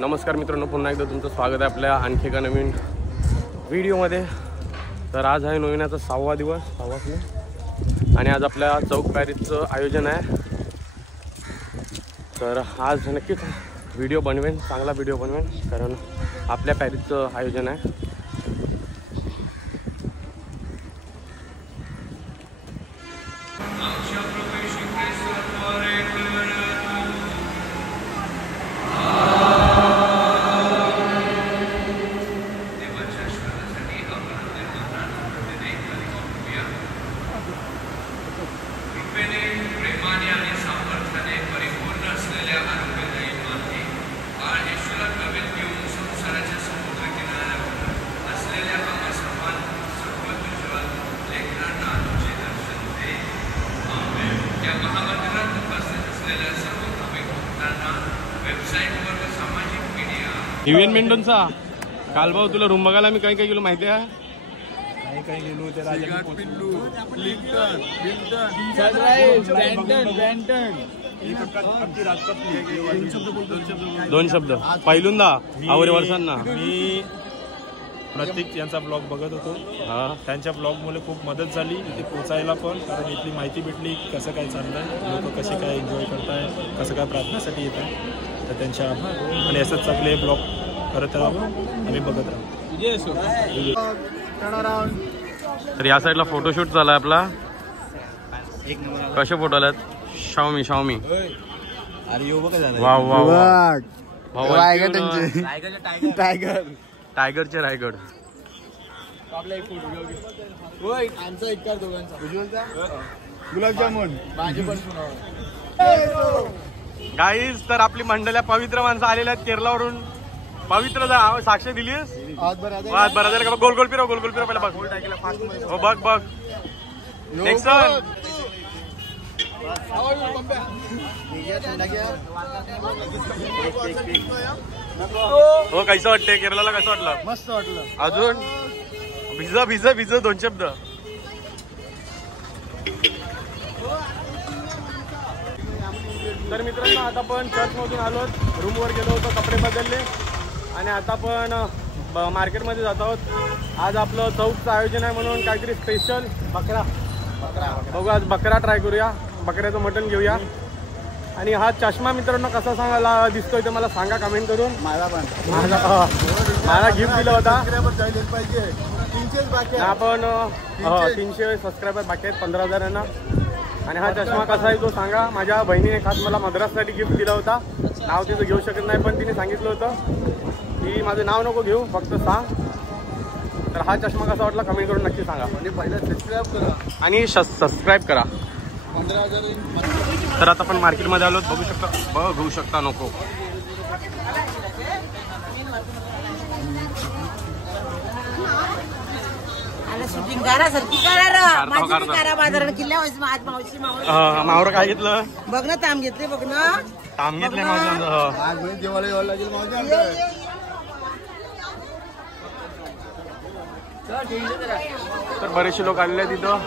नमस्कार मित्रांनो, पुन्हा एकदा तुमचं स्वागत आहे आपल्या आणखी एका नवीन व्हिडिओमध्ये। तर आज आहे नोविनाचा 6वा दिवस आणि आज आपल्या चौक पॅरीजचं आयोजन आहे। तर आज नक्कीच व्हिडिओ बनवेन, चांगला व्हिडिओ बनवेन, कारण आपल्या पॅरीजचं आयोजन आहे। इव्हेंट मेंटनचा काल भाऊ तुला रूम बघायला मी काय काय गेलो माहिती आहे? काय गेलो ते राजा पिल्लू लिंकन दोन शब्द पहिल्यांदा आवरे वर्षांना मी प्रतीक यांचा ब्लॉग बघत होतो। त्यांच्या ब्लॉगमुळे खूप मदत झाली इथे पोचायला पण, कारण इथली माहिती भेटली कसं काय चाललंय, लोक कसे काय एन्जॉय करताय, कसं काय प्रार्थनासाठी येत आहे। तर त्यांचे आभार आणि असंच आपले ब्लॉग करत राहू, आम्ही बघत राहू। तर या साईडला फोटोशूट झाला आपला। कसे फोटो आलेत? शाओमी वा वा वा, टायगरचे रायगड। गुलाबजामुन गाईज, तर आपली मंडळी पवित्र माणसं आलेल्या आहेत केरळावरून। पवित्र साक्ष दिलीस आज बरा झाला का? गोल गोल फिरव पहिला बघ। हो बघ नेक्स्ट हो, कसं वाटतंय केरळला? कसं वाटलं? मस्त वाटलं। अजून भिज दोन शब्द। तर मित्रांनो, आता आपण चर्चमधून आलो, रूमवर गेलो होतो, कपडे बदलले आणि आता आपण मार्केटमध्ये जात आहोत। आज आपलं चौकचं आयोजन आहे म्हणून काहीतरी स्पेशल बकरा बघू, आज बकरा ट्राय करूया, बकऱ्याचं मटण घेऊया। आणि हा चष्मा मित्रांनो कसा सांगायला दिसतोय ते मला सांगा कमेंट करून। मला गिफ्ट दिला होता। आपण 300 सबस्क्रायबर बाकी आहेत 15,000 आणि हा चष्मा कसा आहे तो सांगा। माझ्या बहिणीने खास मला मद्राससाठी गिफ्ट दिला होता। नाव तिचं घेऊ शकत नाही, पण तिने सांगितलं होतं की माझं नाव नको घेऊ, फक्त सांग। तर हा चष्मा कसा वाटला कमेंट करून नक्की सांगा आणि पहिला सबस्क्राईब करा आणि सबस्क्राईब करा। 15,000। तर आता आपण मार्केटमध्ये आलो, बघू शकता नको मावर काय घेतलं? बघ ना, ताम घेतले, बघ ना, ताम घेतले। तर बरेचसे लोक आलेले आहेत तिथं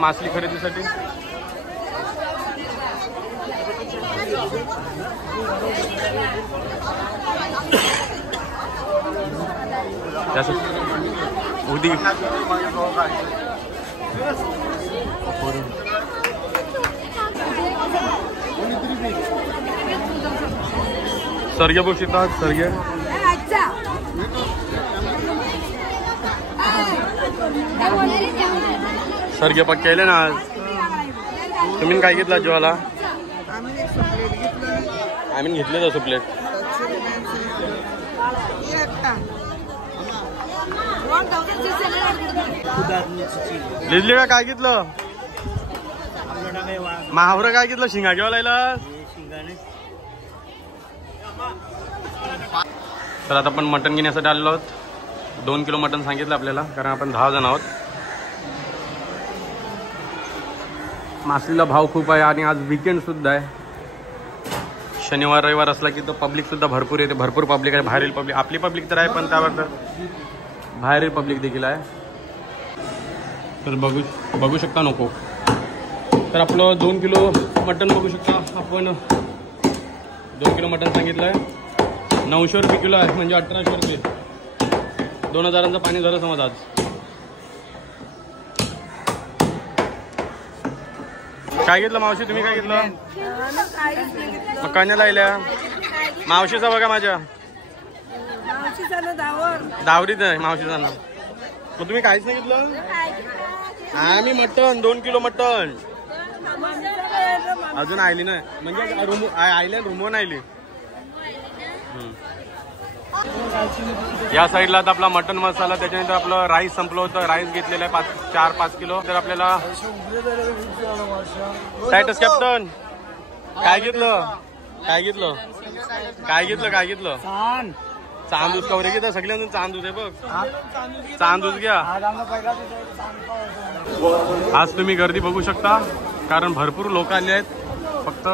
मासली खरेदीसाठी। उदी सरगे बघू शकता, सरगे सरगे पक्के केले ना आज। तुम्ही काय घेतला जेवायला? आम्ही घेतले तसं प्लेट। लिजली का काय घेतलं? महावर काय घेतलं? शिंगा जेवायला। तर आता आपण मटण घेण्यासाठी आलेलो आहोत। 2 किलो मटण सांगितलं आपल्याला, कारण आपण 10 जण आहोत। मासलीला भाव खूप आहे आणि आज वीकेंड सुद्धा आहे। शनिवार रविवार असला की तो पब्लिक सुद्धा भरपूर येते, भरपूर पब्लिक आहे। बाहेरील पब्लिक, आपली पब्लिक तर आहे पण त्यावर बाहेरील पब्लिक देखील आहे। तर बघू शकता नको। तर आपलं 2 किलो मटण बघू शकता आपण। 2 किलो मटण सांगितलं आहे। 900 रुपये किलो आहे, म्हणजे 1800 रुपये. 2000चं पाणी झालं समज आज. काय घेतलं मावशी, तुम्ही काय घेतलं? मग कण्याला आल्या मावशीचा बघा, माझ्या दावरीत आहे मावशीचा ना. मग तुम्ही काहीच नाही घेतलं? आम्ही मटण 2 किलो मटण अजून आली नाही, म्हणजे रूम आयल्या रूमवर आली. या साईडला आता आपला मटन मसाला, त्याच्यानंतर आपलं राईस संपलं होतं. राईस घेतलेलं आहे 4-5 किलो. तर आपल्याला टायटस कॅप्टन काय घेतलं? काय घेतलं? काय घेतलं? काय घेतलं? चांदूस कवरे घेता सगळ्यांना. चांदूस आहे बघ, चांदूस घ्या. आज तुम्ही गर्दी बघू शकता, कारण भरपूर लोक आले आहेत. फक्त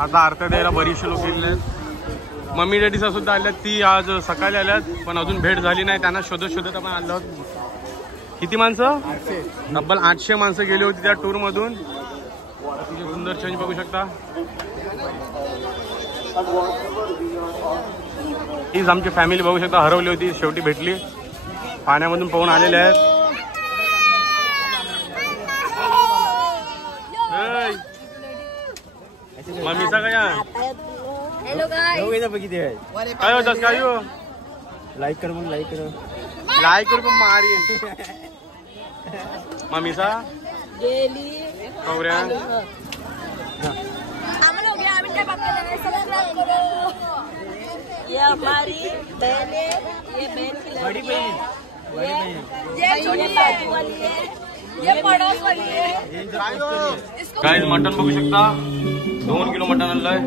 आता आरत्या द्यायला बरीचशी लोक आले आहेत. मम्मी डॅडीचा सुद्धा आल्यात, ती आज सकाळी आल्यात पण अजून भेट झाली नाही. त्यांना शोधत आपण आलो. किती माणसं? तब्बल 800 माणसं गेली होती त्या टूर मधून. तिथे सुंदर चेंज बघू शकता. हीच आमची फॅमिली बघू शकता, हरवली होती, शेवटी भेटली. पाण्यामधून पाहून आलेले आहेत. मम्मीचा काय काय होतात? काय हो? लाईक कर मग, लाईक कर, लाईक कर पण मारी. मम्मीचा कवऱ्या ये हमारी बहन है, ये बहन की बड़ी बहन, ये छोटी बाजू वाली है, ये पड़ोस वाली है. काय मटण बघू शकता, 2 किलो मटण आणलंय.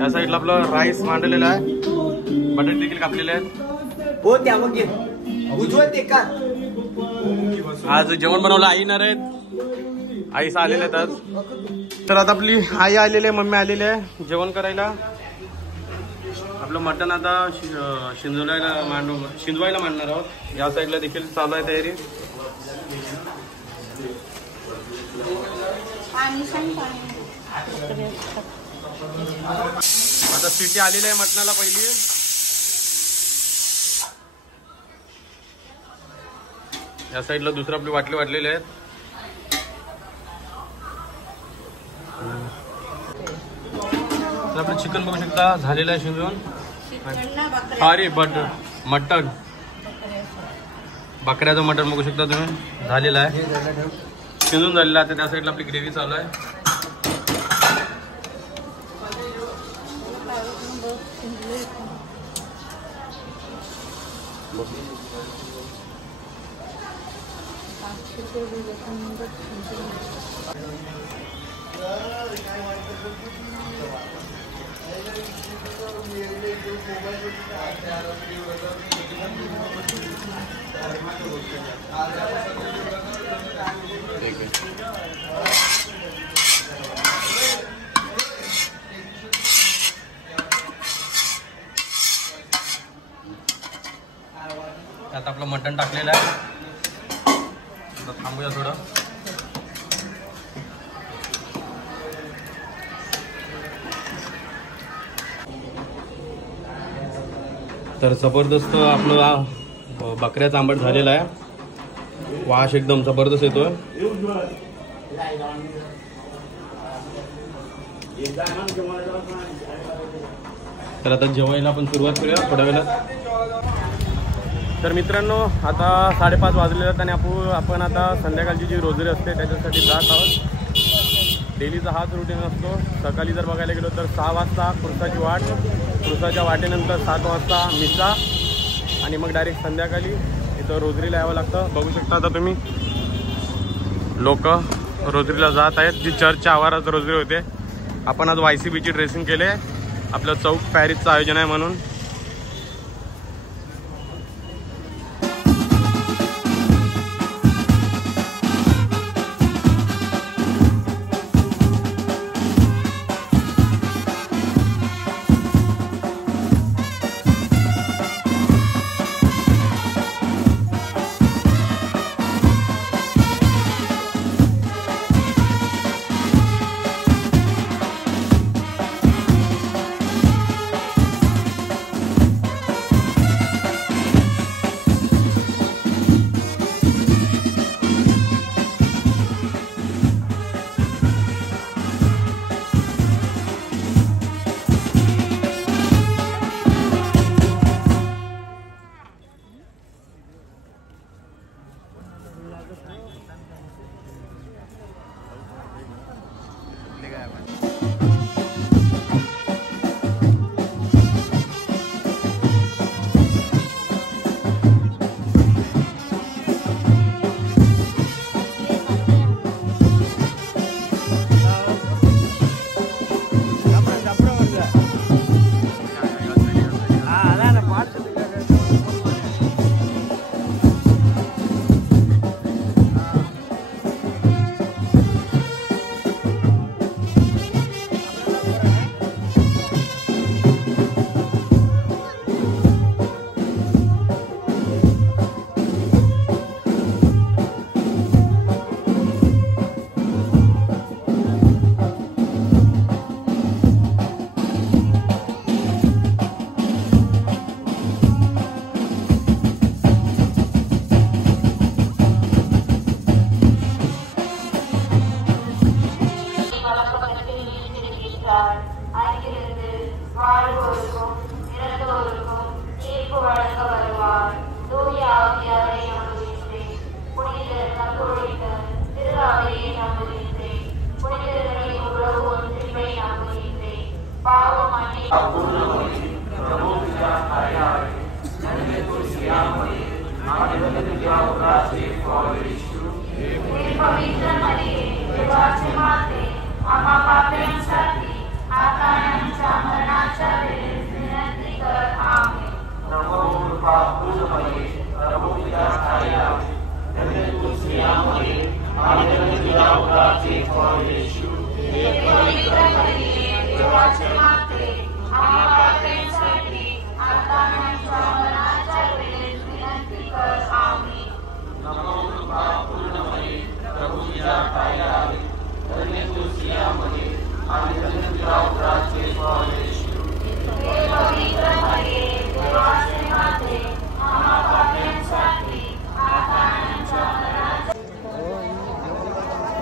या साईडला आपलं राईस मांडलेलं आहे, बटाटे देखील कापलेले आहेत. हो त्या मग उज्ज्वल ते का आज जेवण बनवलं आई येणार आहेत, आईस आलेले आहेत आज. तर आता आपली आई आलेली आहे, मम्मी आलेली आहे जेवण करायला. आपलं मटण आता शिजवायला मांडणार आहोत. या साईडला देखील चालू आहे तयारी. आता सिटी आलेली आहे मटणाला पहिली. या साईडला दुसरं आपली वाटले वाटलेले आहेत. आपलं चिकन बघू शकता झालेलं आहे शिजवून. अरे मटण, बकऱ्याचं मटण बघू शकता तुम्ही, झालेलं आहे, शिजून झालेलं आहे. त्या साईडला आपली ग्रेव्ही चालू आहे. आता आपलं मटण टाकलेलं आहे. आता थांबूया थोडं. तर जबरदस्त आपलं बकऱ्याचा आंबट झालेला आहे. वास एकदम जबरदस्त येतोय. तर आता जेवायला आपण सुरुवात करूया थोड्या वेळात. तर मित्रांनो, आता 5:30 वाजलेले आहेत आणि आपण आता संध्याकाळची जी रोजरी असते त्याच्यासाठी जात आहोत. डेलीचा हाच रुटीन असतो. सकाळी जर बघायला गेलो तर 6 वाजता खुर्साची वाट, खुर्साच्या वाटेनंतर 7 वाजता मिसा, आणि मग डायरेक्ट संध्याकाळी इथं रोजरीला यावं लागतं. बघू शकता आता तुम्ही लोक रोजरीला जात आहेत. जी चर्चच्या आवारात रोजरी होते. आपण आज YCBची ड्रेसिंग केले, आपलं चौक पॅरिसचं आयोजन आहे म्हणून.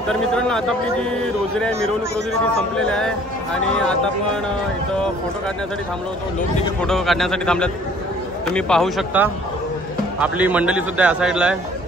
तर मित्रांनो आता आपली जी रोजरी आहे, मिरवणूक रोजरी ती संपलेली आहे आणि आता आपण इथं फोटो काढण्यासाठी थांबलो होतो. लोक देखील फोटो काढण्यासाठी थांबलेत. तुम्ही पाहू शकता आपली मंडळी सुद्धा या साईडला आहे.